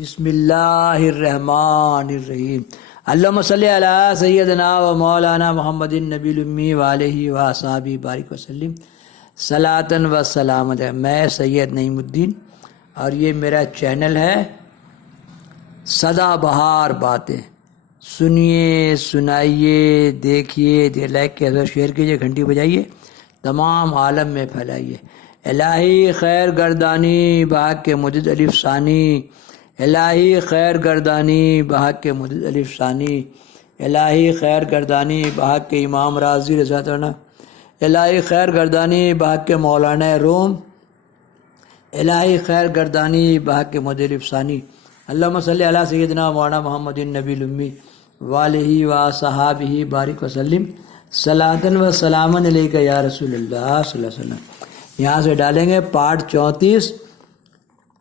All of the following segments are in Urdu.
بسم اللہ الرحمن الرحیم اللہم صلی علی سیدنا و مولانا محمد النبی الامی وآلہ وصحبہ بارک وسلم صلاۃ و سلام علیہ۔ میں سید نعیم الدین اور یہ میرا چینل ہے سدا بہار باتیں۔ سنیے، سنائیے، دیکھیے، لائک کیسے شیئر کیجیے، گھنٹی بجائیے، تمام عالم میں پھیلائیے۔ الہی خیر گردانی بحق کے مدد الف ثانی، الہی خیر گردانی بحق کے مدد الف ثانی، الہی خیر گردانی بحق کے امام راضی رضی اللہ عنہ، الہی خیر گردانی بحق کے مولانا روم، الہی خیر گردانی بحق کے مدد الف ثانی۔ اللہم صلی علی سیدنا مولانا محمد النبی الامی وآلہ وصحبہ بارک وسلم صلاۃ و سلام علیک یا رسول اللہ صلی اللہ علیہ وسلم۔ یہاں سے ڈالیں گے پارٹ 34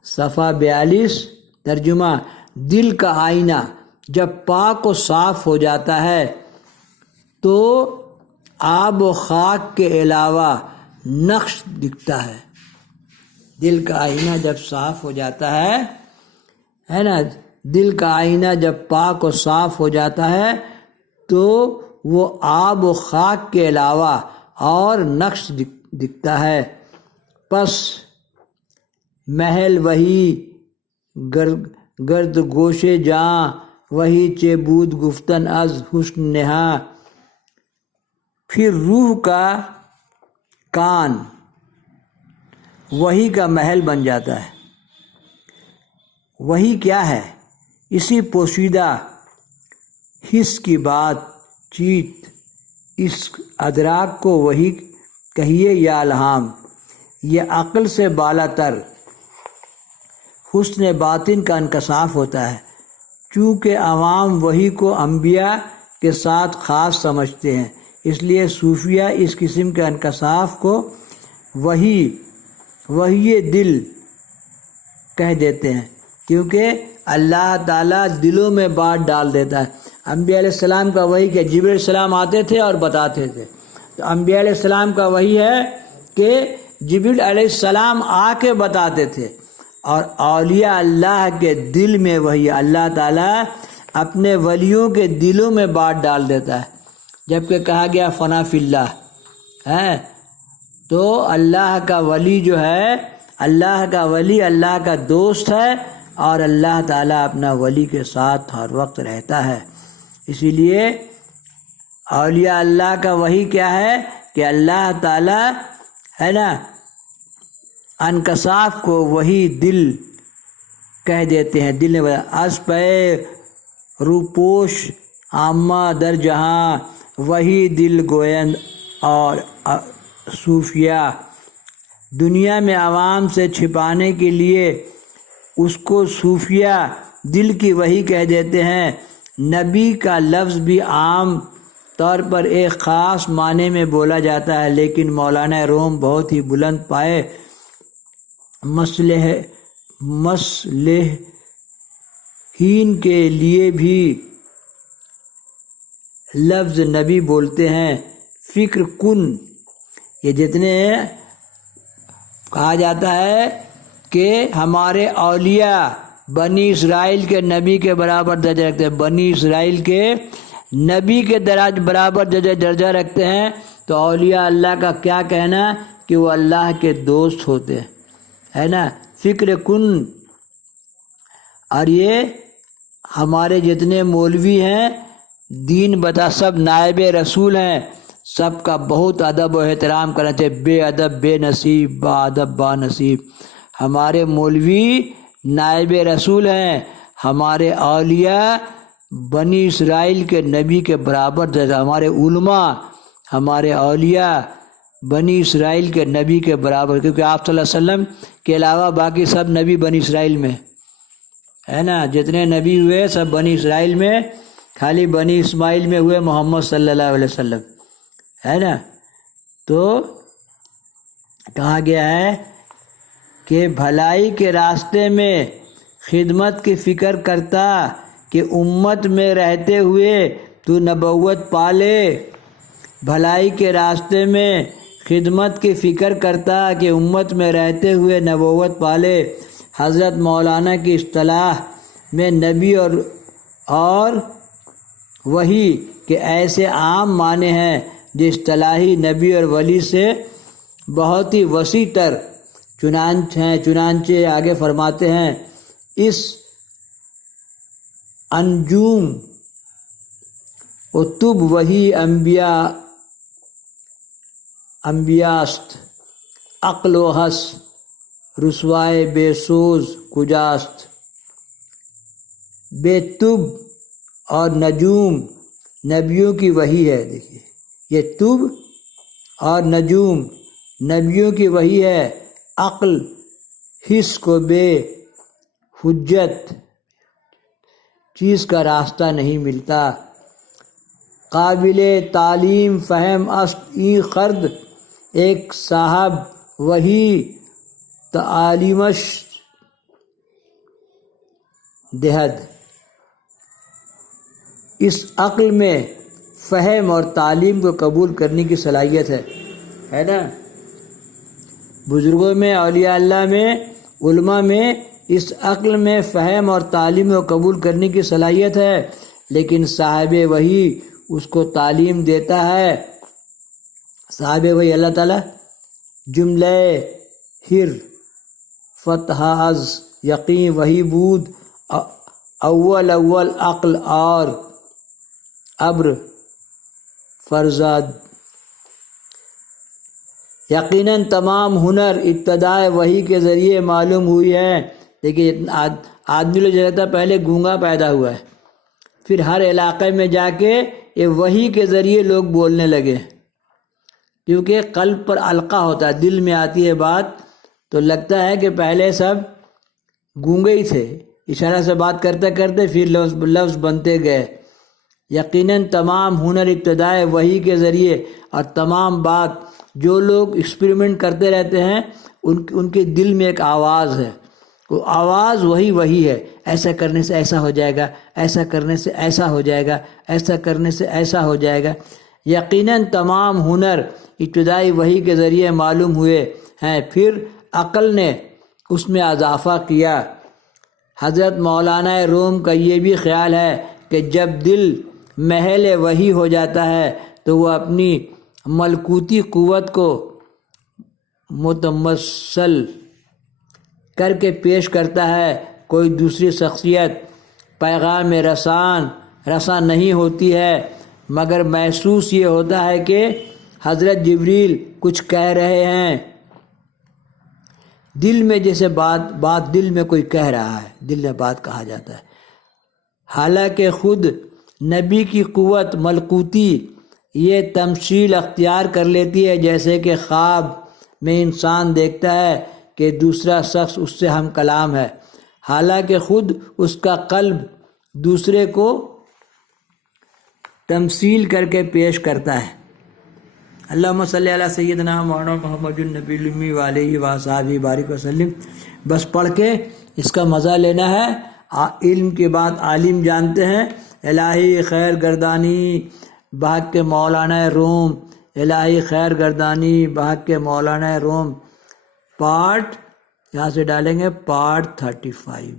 صفحہ 42۔ ترجمہ: دل کا آئینہ جب پاک و صاف ہو جاتا ہے تو آب و خاک کے علاوہ نقش دکھتا ہے۔ دل کا آئینہ جب صاف ہو جاتا ہے نا، دل کا آئینہ جب پاک و صاف ہو جاتا ہے تو وہ آب و خاک کے علاوہ اور نقش دکھتا ہے۔ پس محل وہی گرد گوش جاں، وہی چے بود گفتن از حسن نہا۔ پھر روح کا کان وہی کا محل بن جاتا ہے۔ وہی کیا ہے؟ اسی پوشیدہ حس کی بات چیت، اس ادراک کو وہی کہیے یا الہام۔ یہ عقل سے بالا تر حسن باطن کا انکشاف ہوتا ہے۔ چونکہ عوام وہی کو انبیاء کے ساتھ خاص سمجھتے ہیں، اس لیے صوفیہ اس قسم کے انکشاف کو وحی دل کہہ دیتے ہیں، کیونکہ اللہ تعالیٰ دلوں میں بات ڈال دیتا ہے۔ انبیاء علیہ السلام کا وحی کہ جبریل علیہ السلام آتے تھے اور بتاتے تھے، تو انبیاء علیہ السلام کا وحی ہے کہ جبریل علیہ السلام آ کے بتاتے تھے۔ اور اولیاء اللہ کے دل میں وہی اللہ تعالیٰ اپنے ولیوں کے دلوں میں بات ڈال دیتا ہے۔ جبکہ کہا گیا فنا فی اللہ ہے، تو اللہ کا ولی جو ہے، اللہ کا ولی اللہ کا دوست ہے، اور اللہ تعالیٰ اپنا ولی کے ساتھ ہر وقت رہتا ہے۔ اسی لیے اولیاء اللہ کا وہی کیا ہے کہ اللہ تعالیٰ ہے نا انکشاف کو وہی دل کہہ دیتے ہیں۔ دل نے از پہ روپوش عامہ در جہاں، وہی دل گویند اور صوفیہ دنیا میں عوام سے چھپانے کے لیے اس کو صوفیہ دل کی وہی کہہ دیتے ہیں۔ نبی کا لفظ بھی عام طور پر ایک خاص معنی میں بولا جاتا ہے، لیکن مولانا روم بہت ہی بلند پائے مصلحین کے لیے بھی لفظ نبی بولتے ہیں۔ فکر کن، یہ جتنے کہا جاتا ہے کہ ہمارے اولیاء بنی اسرائیل کے نبی کے برابر درجہ رکھتے ہیں، بنی اسرائیل کے نبی کے برابر درجہ رکھتے ہیں، تو اولیاء اللہ کا کیا کہنا کہ وہ اللہ کے دوست ہوتے ہیں، ہے نا۔ فکر کن، اور یہ ہمارے جتنے مولوی ہیں دین بتا سب نائب رسول ہیں، سب کا بہت ادب و احترام کرنا چاہیے۔ بے ادب بے نصیب، با ادب با نصیب۔ ہمارے مولوی نائب رسول ہیں، ہمارے اولیاء بنی اسرائیل کے نبی کے برابر درجہ، ہمارے علماء ہمارے اولیاء بنی اسرائیل کے نبی کے برابر، کیونکہ آپ صلی اللہ علیہ وسلم کے علاوہ باقی سب نبی بنی اسرائیل میں ہے نا۔ جتنے نبی ہوئے سب بنی اسرائیل میں، خالی بنی اسماعیل میں ہوئے محمد صلی اللہ علیہ وسلم، ہے نا۔ تو کہا گیا ہے کہ بھلائی کے راستے میں خدمت کی فکر کرتا کہ امت میں رہتے ہوئے تو نبوت پالے۔ بھلائی کے راستے میں خدمت کی فکر کرتا کہ امت میں رہتے ہوئے نبوت پالے۔ حضرت مولانا کی اصطلاح میں نبی اور وہی کے ایسے عام معنی ہیں جو اصطلاحی نبی اور ولی سے بہت ہی وسیع تر چنانچہ آگے فرماتے ہیں اس انجوم و تب وہی انبیاست عقل و حس رسوائے بے سوز کجاست بے تب اور نجوم نبیوں کی وحی ہے. دیکھیے یہ تب اور نجوم نبیوں کی وحی ہے. عقل حس کو بے حجت چیز کا راستہ نہیں ملتا. قابل تعلیم فہم است ای خرد ایک صاحب وہی تعلیمش دہد. اس عقل میں فہم اور تعلیم کو قبول کرنے کی صلاحیت ہے نا. بزرگوں میں اولیاء اللہ میں علماء میں اس عقل میں فہم اور تعلیم کو قبول کرنے کی صلاحیت ہے، لیکن صاحب وحی اس کو تعلیم دیتا ہے. صاحب وحی اللہ تعالیٰ جملہ ہر فتح از یقین وحی بود اول عقل اور ابر فرزاد. یقیناً تمام ہنر ابتدائے وحی کے ذریعے معلوم ہوئی ہے. دیکھیے آدمی لوگ جو رہتا پہلے گونگا پیدا ہوا ہے، پھر ہر علاقے میں جا کے یہ وحی کے ذریعے لوگ بولنے لگے، کیونکہ قلب پر القا ہوتا ہے، دل میں آتی ہے بات تو لگتا ہے کہ پہلے سب گونگے ہی تھے، اشارہ سے بات کرتے کرتے پھر لفظ بنتے گئے. یقیناً تمام ہنر ابتدائے وحی کے ذریعے، اور تمام بات جو لوگ ایکسپریمنٹ کرتے رہتے ہیں ان کے دل میں ایک آواز ہے، وہ آواز وہی ہے. ایسا کرنے سے ایسا ہو جائے گا، ایسا کرنے سے ایسا ہو جائے گا، ایسا کرنے سے ایسا ہو جائے گا. یقیناً تمام ہنر ابتدائی وحی کے ذریعے معلوم ہوئے ہیں، پھر عقل نے اس میں اضافہ کیا. حضرت مولانا روم کا یہ بھی خیال ہے کہ جب دل محل وحی ہو جاتا ہے تو وہ اپنی ملکوتی قوت کو متمثل کر کے پیش کرتا ہے. کوئی دوسری شخصیت پیغام رساں نہیں ہوتی ہے، مگر محسوس یہ ہوتا ہے کہ حضرت جبریل کچھ کہہ رہے ہیں. دل میں جیسے بات دل میں کوئی کہہ رہا ہے، دل میں بات کہا جاتا ہے. حالانکہ خود نبی کی قوت ملکوتی یہ تمثیل اختیار کر لیتی ہے، جیسے کہ خواب میں انسان دیکھتا ہے کہ دوسرا شخص اس سے ہم کلام ہے، حالانکہ خود اس کا قلب دوسرے کو تمثیل کر کے پیش کرتا ہے. اللہم صلی علی سیدنا مولانا محمد النبی الامی وعلیہ وصحبہ بارک وسلم. بس پڑھ کے اس کا مزہ لینا ہے. علم کی بات عالم جانتے ہیں. الہی خیر گردانی بحق کے مولانا روم، الہی خیر گردانی بحق کے مولانا روم، پارٹ یہاں سے ڈالیں گے پارٹ 35.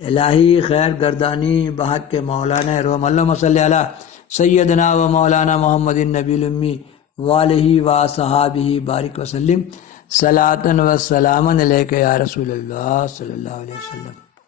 الہی خیر گردانی بحق کے مولانا روم. اللہم صلی علی سیدنا و مولانا محمد النبی الامی وعلیہ وصحبہ بارک وسلم. صلاۃ و سلاما علیک یا رسول اللہ صلی اللہ علیہ وسلم.